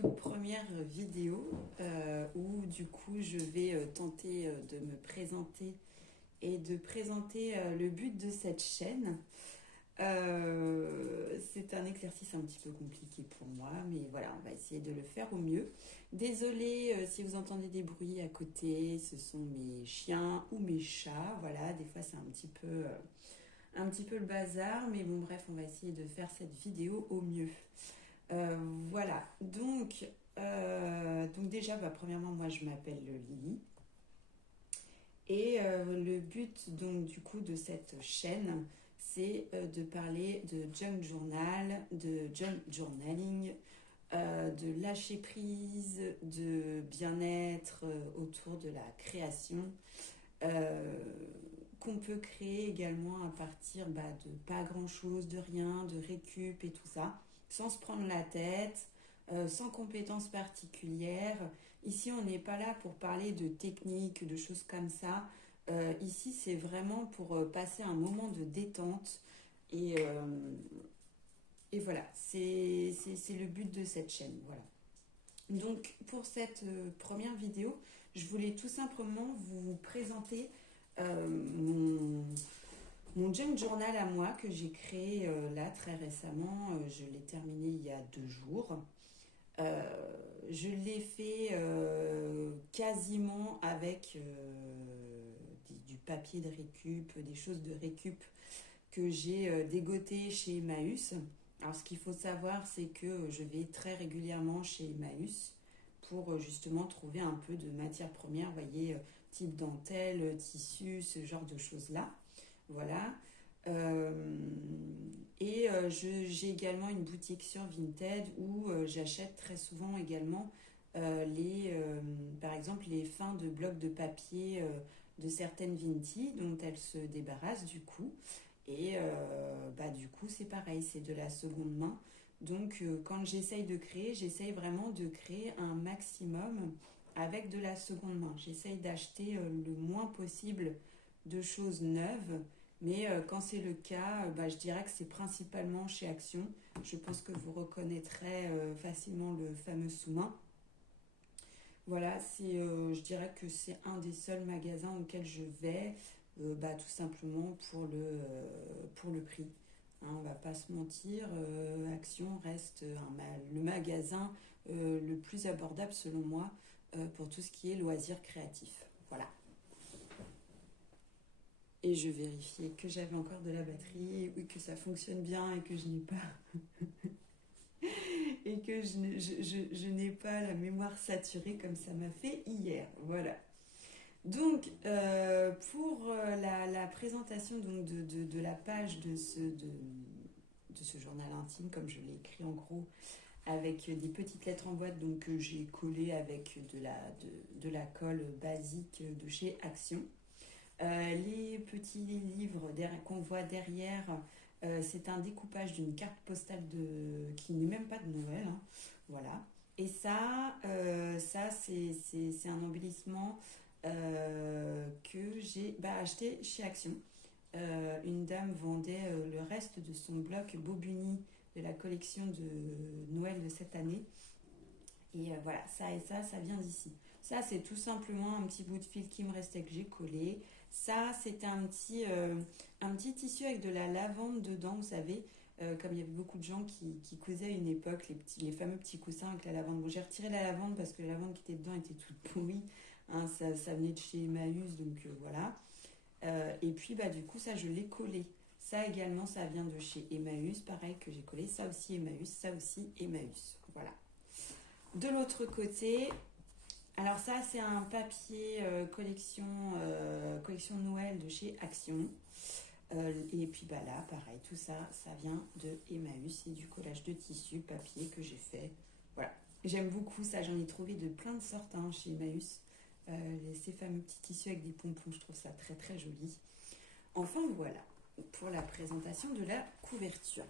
toute première vidéo où du coup je vais tenter de me présenter et de présenter le but de cette chaîne. C'est un exercice un petit peu compliqué pour moi, mais voilà, on va essayer de le faire au mieux. Désolée si vous entendez des bruits à côté, ce sont mes chiens ou mes chats. Voilà, des fois c'est un petit peu le bazar, mais bon bref, on va essayer de faire cette vidéo au mieux. Voilà, donc déjà, premièrement, moi je m'appelle Lily. Et le but donc du coup de cette chaîne, c'est de parler de junk journal, de junk journaling, de lâcher prise, de bien-être autour de la création, qu'on peut créer également à partir de pas grand-chose, de rien, de récup et tout ça, sans se prendre la tête, sans compétences particulières. Ici, on n'est pas là pour parler de techniques, de choses comme ça. Ici, c'est vraiment pour passer un moment de détente. Et, euh, et voilà, c'est le but de cette chaîne. Voilà. Donc, pour cette première vidéo, je voulais tout simplement vous présenter mon junk journal à moi que j'ai créé là très récemment. Je l'ai terminé il y a 2 jours. Je l'ai fait quasiment avec du papier de récup, des choses de récup que j'ai dégoté chez Emmaüs. Alors ce qu'il faut savoir, c'est que je vais très régulièrement chez Emmaüs pour justement trouver un peu de matières premières, vous voyez, type dentelle, tissu, ce genre de choses-là. Voilà. Euh, j'ai également une boutique sur Vinted où j'achète très souvent également par exemple les fins de blocs de papier de certaines Vinti dont elles se débarrassent du coup. Et du coup c'est pareil, c'est de la seconde main. Donc quand j'essaye vraiment de créer un maximum avec de la seconde main. J'essaye d'acheter le moins possible de choses neuves, mais quand c'est le cas, je dirais que c'est principalement chez Action. Je pense que vous reconnaîtrez facilement le fameux sous-main. Voilà, je dirais que c'est un des seuls magasins auxquels je vais, tout simplement pour le prix. Hein, on va pas se mentir, Action reste le magasin le plus abordable selon moi pour tout ce qui est loisirs créatifs. Voilà. Et je vérifiais que j'avais encore de la batterie, oui, que ça fonctionne bien et que je n'ai pas et que je n'ai pas la mémoire saturée comme ça m'a fait hier. Voilà. Donc, pour la présentation donc, de la page de ce journal intime, comme je l'ai écrit en gros, avec des petites lettres en boîte donc, que j'ai collées avec de la colle basique de chez Action. Les petits livres qu'on voit derrière, c'est un découpage d'une carte postale qui n'est même pas de Noël. Hein. Voilà. Et ça c'est un embellissement que j'ai acheté chez Action. Une dame vendait le reste de son bloc Bobuni de la collection de Noël de cette année. Et voilà, ça vient d'ici. Ça, c'est tout simplement un petit bout de fil qui me restait que j'ai collé. Ça, c'était un petit tissu avec de la lavande dedans, vous savez, comme il y avait beaucoup de gens qui cousaient à une époque les fameux petits coussins avec la lavande. Bon, j'ai retiré la lavande parce que la lavande qui était dedans était toute pourrie. Hein, ça venait de chez Emmaüs, donc voilà. Et puis, du coup, ça, je l'ai collé. Ça également, ça vient de chez Emmaüs, pareil que j'ai collé. Ça aussi Emmaüs, ça aussi Emmaüs. Voilà. De l'autre côté, alors ça c'est un papier collection Noël de chez Action. Et puis là, pareil, tout ça, ça vient de Emmaüs. C'est du collage de tissu, papier que j'ai fait. Voilà. J'aime beaucoup ça, j'en ai trouvé de plein de sortes chez Emmaüs. Ces fameux petits tissus avec des pompons, je trouve ça très très joli. Enfin voilà, pour la présentation de la couverture.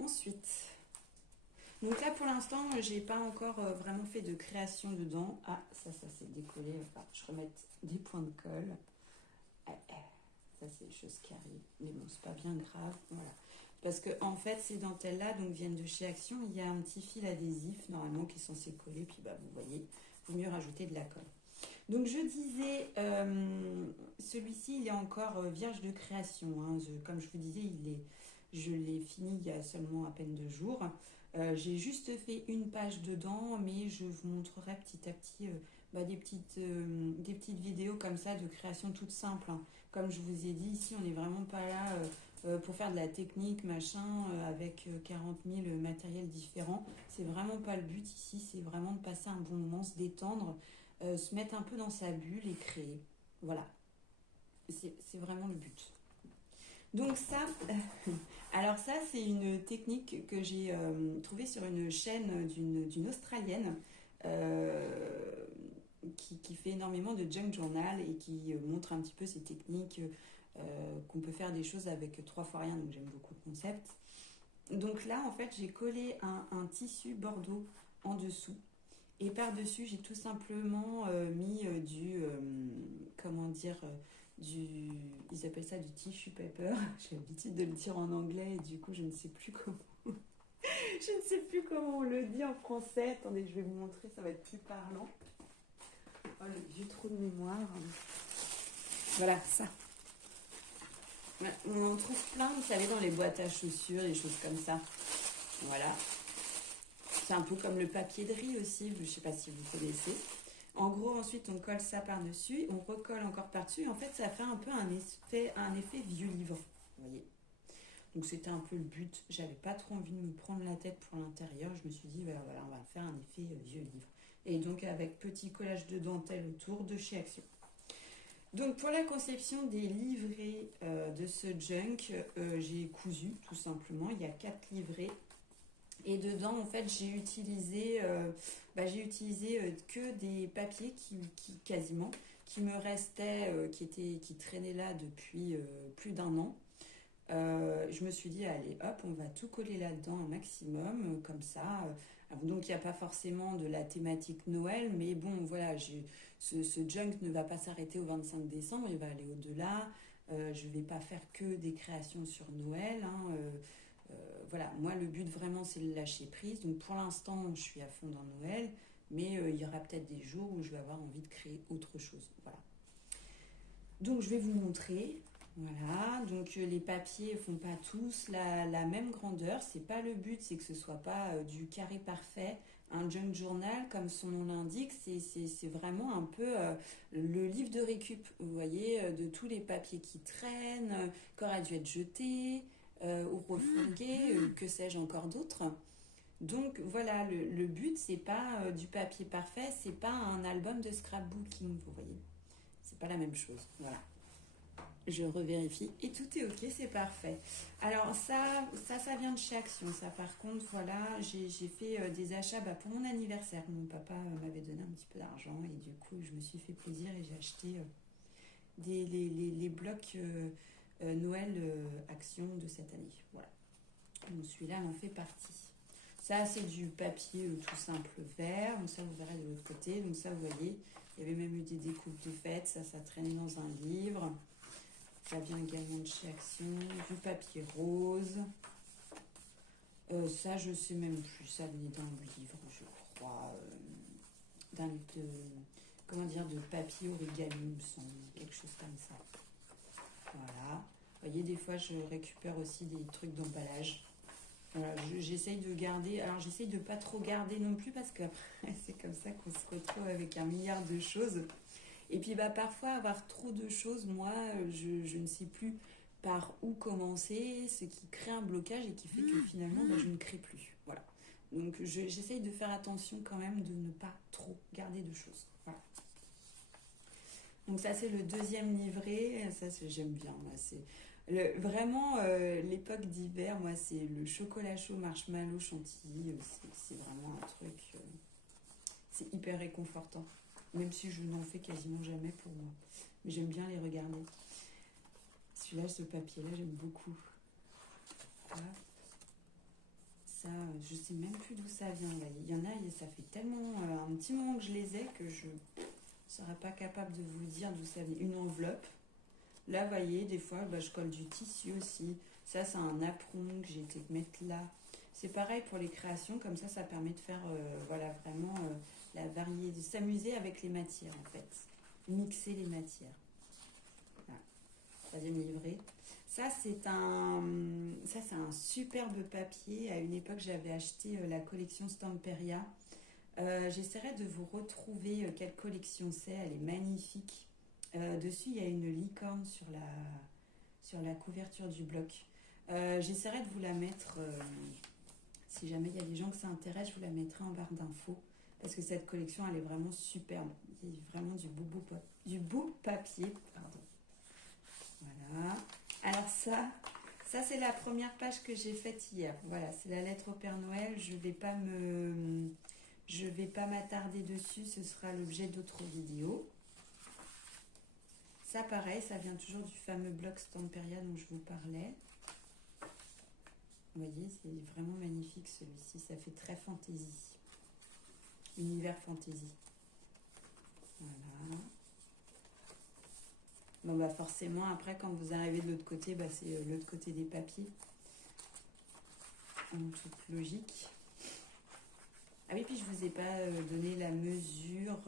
Ensuite, donc là pour l'instant j'ai pas encore vraiment fait de création dedans. Ah ça s'est décollé, enfin, je remets des points de colle. Ça c'est des choses qui arrivent, mais bon c'est pas bien grave. Voilà. Parce que en fait, ces dentelles-là donc, viennent de chez Action. Il y a un petit fil adhésif, normalement, qui est censé coller. Puis bah, vous voyez, il vaut mieux rajouter de la colle. Donc je disais, celui-ci, il est encore vierge de création. Hein. Comme je vous disais, je l'ai fini il y a seulement à peine 2 jours. J'ai juste fait une page dedans, mais je vous montrerai petit à petit des petites vidéos comme ça de création toute simple. Hein. Comme je vous ai dit, ici, on n'est vraiment pas là pour faire de la technique, machin, avec 40 000 matériels différents. C'est vraiment pas le but ici, c'est vraiment de passer un bon moment, se détendre, se mettre un peu dans sa bulle et créer. Voilà, c'est vraiment le but. Donc ça, alors ça c'est une technique que j'ai trouvée sur une chaîne d'une Australienne qui fait énormément de junk journal et qui montre un petit peu ces techniques qu'on peut faire des choses avec 3 fois rien, donc j'aime beaucoup le concept. Donc là en fait j'ai collé un tissu bordeaux en dessous. Et par-dessus, j'ai tout simplement mis ils appellent ça du tissue paper. J'ai l'habitude de le dire en anglais et du coup, je ne sais plus comment. Je ne sais plus comment on le dit en français. Attendez, je vais vous montrer, ça va être plus parlant. Oh, le vieux trou de mémoire. Voilà, ça. On en trouve plein, vous savez, dans les boîtes à chaussures, des choses comme ça. Voilà. C'est un peu comme le papier de riz aussi, je ne sais pas si vous connaissez. En gros, ensuite, on colle ça par-dessus, on recolle encore par-dessus. Et en fait, ça fait un peu un effet vieux livre, vous voyez. Donc, c'était un peu le but. J'avais pas trop envie de me prendre la tête pour l'intérieur. Je me suis dit, voilà, on va faire un effet vieux livre. Et donc, avec petit collage de dentelle autour de chez Action. Donc, pour la conception des livrets de ce junk, j'ai cousu, tout simplement. Il y a 4 livrets. Et dedans, en fait, j'ai utilisé que des papiers qui me restaient, qui traînaient là depuis plus d'1 an. Je me suis dit, allez, hop, on va tout coller là-dedans un maximum, comme ça. Donc, il n'y a pas forcément de la thématique Noël, mais bon, voilà, ce junk ne va pas s'arrêter au 25 décembre, il va aller au-delà. Je ne vais pas faire que des créations sur Noël, hein, voilà, moi le but vraiment c'est le lâcher prise. Donc pour l'instant je suis à fond dans Noël, mais il y aura peut-être des jours où je vais avoir envie de créer autre chose. Voilà. Donc je vais vous montrer. Voilà, donc les papiers ne font pas tous la même grandeur. C'est pas le but, c'est que ce soit pas du carré parfait. Un junk journal, comme son nom l'indique, c'est vraiment un peu le livre de récup, vous voyez, de tous les papiers qui traînent, qui auraient dû être jetés, ou refourgués, que sais-je encore d'autres. Donc voilà, le but, c'est pas du papier parfait, c'est pas un album de scrapbooking, vous voyez. C'est pas la même chose, voilà. Je revérifie et tout est ok, c'est parfait. Alors ça vient de chez Action. Ça par contre, voilà, j'ai fait des achats pour mon anniversaire. Mon papa m'avait donné un petit peu d'argent et du coup je me suis fait plaisir et j'ai acheté les blocs Noël Action de cette année. Voilà. Donc celui-là en fait partie. Ça c'est du papier tout simple vert. Donc ça vous verrez de l'autre côté. Donc ça vous voyez, il y avait même eu des découpes de fêtes. Ça traînait dans un livre. Ça vient également de chez Action, du papier rose. Ça, je sais même plus. Ça venait d'un livre, je crois. D'un livre de papier origami, il me semble. Quelque chose comme ça. Voilà. Vous voyez, des fois, je récupère aussi des trucs d'emballage. Voilà, j'essaye de garder. Alors, j'essaye de pas trop garder non plus parce qu'après, c'est comme ça qu'on se retrouve avec 1 milliard de choses. Et puis parfois avoir trop de choses, moi je ne sais plus par où commencer, ce qui crée un blocage et qui fait que finalement je ne crée plus. Voilà. Donc j'essaye de faire attention quand même de ne pas trop garder de choses. Voilà. Donc ça c'est le 2e livret, ça j'aime bien. Moi, c'est vraiment l'époque d'hiver, moi c'est le chocolat chaud marshmallow chantilly, c'est vraiment un truc, c'est hyper réconfortant. Même si je n'en fais quasiment jamais pour moi. Mais j'aime bien les regarder. Celui-là, ce papier-là, j'aime beaucoup. Voilà. Ça, je sais même plus d'où ça vient. Là. Il y en a, ça fait tellement un petit moment que je les ai que je ne serais pas capable de vous dire d'où ça vient. Une enveloppe. Là, vous voyez, des fois, bah, je colle du tissu aussi. Ça, c'est un apron que j'ai été mettre là. C'est pareil pour les créations, comme ça permet de faire voilà, vraiment la variété, de s'amuser avec les matières en fait. Mixer les matières. Voilà. Troisième livret. Ça, c'est un superbe papier. À une époque, j'avais acheté la collection Stamperia. J'essaierai de vous retrouver quelle collection c'est. Elle est magnifique. Dessus, il y a une licorne sur la couverture du bloc. J'essaierai de vous la mettre, si jamais il y a des gens que ça intéresse, je vous la mettrai en barre d'infos. Parce que cette collection, elle est vraiment superbe. Il y a vraiment du beau papier. Pardon. Voilà. Alors ça c'est la première page que j'ai faite hier. Voilà, c'est la lettre au Père Noël. Je vais pas m'attarder dessus. Ce sera l'objet d'autres vidéos. Ça, pareil, ça vient toujours du fameux blog Stamperia dont je vous parlais. Vous voyez, c'est vraiment magnifique celui-ci. Ça fait très fantaisie. Univers fantaisie. Voilà. Bon, bah forcément, après, quand vous arrivez de l'autre côté, bah, c'est l'autre côté des papiers. En toute logique. Ah oui, puis je vous ai pas donné la mesure.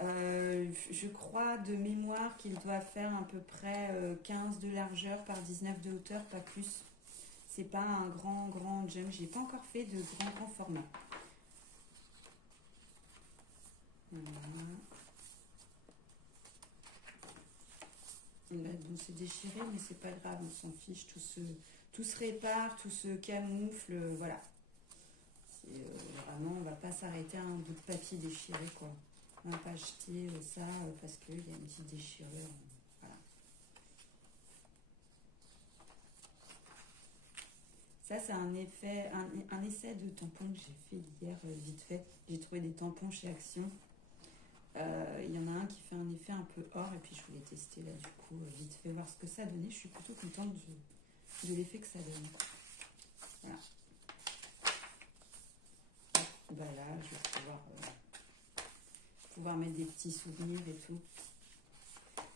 Je crois de mémoire qu'il doit faire à peu près 15 de largeur par 19 de hauteur, pas plus. C'est pas un grand junk. J'ai pas encore fait de grand format. Voilà. Là, donc c'est déchiré, mais c'est pas grave, on s'en fiche. Tout se répare, tout se camoufle, voilà. Vraiment, on va pas s'arrêter à un bout de papier déchiré, quoi. On va pas acheter ça parce qu'il y a une petite déchirure. Voilà. Ça, c'est un essai de tampons que j'ai fait hier, vite fait. J'ai trouvé des tampons chez Action. Il y en a un qui fait un effet un peu or, et puis je voulais tester là, du coup, vite fait, voir ce que ça donnait. Je suis plutôt contente de l'effet que ça donne. Voilà. Bah là, je vais pouvoir mettre des petits souvenirs et tout.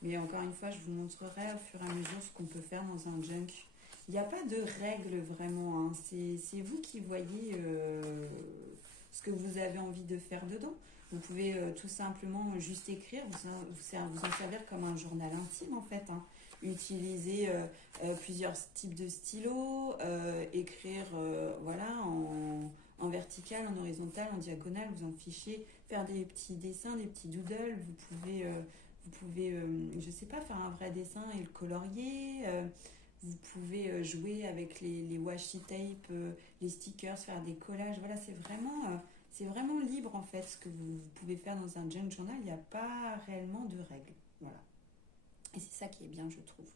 Mais encore une fois, je vous montrerai au fur et à mesure ce qu'on peut faire dans un junk. Il n'y a pas de règle vraiment, hein. C'est vous qui voyez ce que vous avez envie de faire dedans. Vous pouvez tout simplement juste écrire, vous en servir comme un journal intime en fait, hein. Utiliser plusieurs types de stylos, écrire voilà, en vertical, en horizontal, en diagonale, vous en fichez, faire des petits dessins, des petits doodles. Vous pouvez je sais pas, faire un vrai dessin et le colorier. Vous pouvez jouer avec les washi tape, les stickers, faire des collages. Voilà, c'est vraiment libre en fait ce que vous pouvez faire dans un junk journal. Il n'y a pas réellement de règles. Voilà. Et c'est ça qui est bien, je trouve.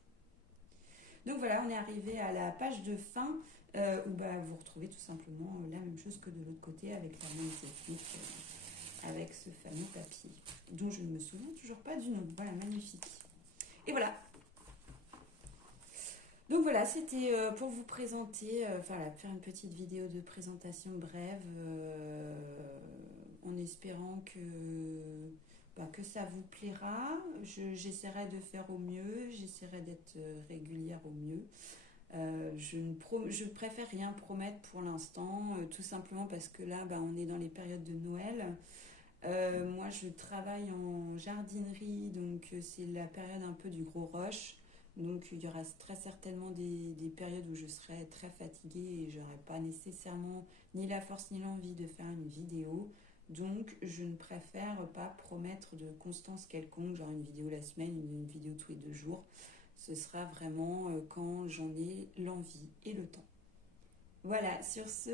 Donc voilà, on est arrivé à la page de fin où bah, vous retrouvez tout simplement la même chose que de l'autre côté avec la même technique, avec ce fameux papier dont je ne me souviens toujours pas du nom. Voilà, magnifique. Et voilà. Donc voilà, c'était pour vous présenter, voilà, faire une petite vidéo de présentation brève en espérant que ça vous plaira. J'essaierai de faire au mieux, j'essaierai d'être régulière au mieux. Je préfère rien promettre pour l'instant, tout simplement parce que là, on est dans les périodes de Noël. Moi, je travaille en jardinerie, donc c'est la période un peu du gros rush. Donc il y aura très certainement des périodes où je serai très fatiguée et j'aurai pas nécessairement ni la force ni l'envie de faire une vidéo. Donc je ne préfère pas promettre de constance quelconque, genre une vidéo la semaine, une vidéo tous les 2 jours. Ce sera vraiment quand j'en ai l'envie et le temps. Voilà, sur ce,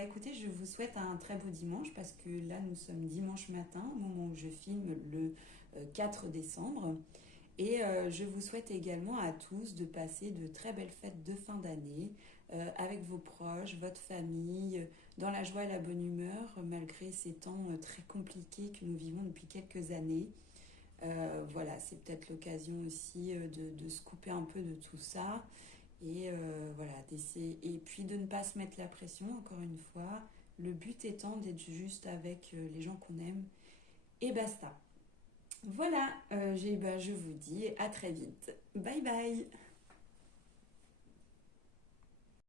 écoutez, je vous souhaite un très beau dimanche parce que là nous sommes dimanche matin au moment où je filme le 4 décembre. Et je vous souhaite également à tous de passer de très belles fêtes de fin d'année avec vos proches, votre famille, dans la joie et la bonne humeur, malgré ces temps très compliqués que nous vivons depuis quelques années. Voilà, c'est peut-être l'occasion aussi de se couper un peu de tout ça et voilà, d'essayer. Et puis de ne pas se mettre la pression, encore une fois. Le but étant d'être juste avec les gens qu'on aime et basta. Voilà, je vous dis à très vite. Bye bye.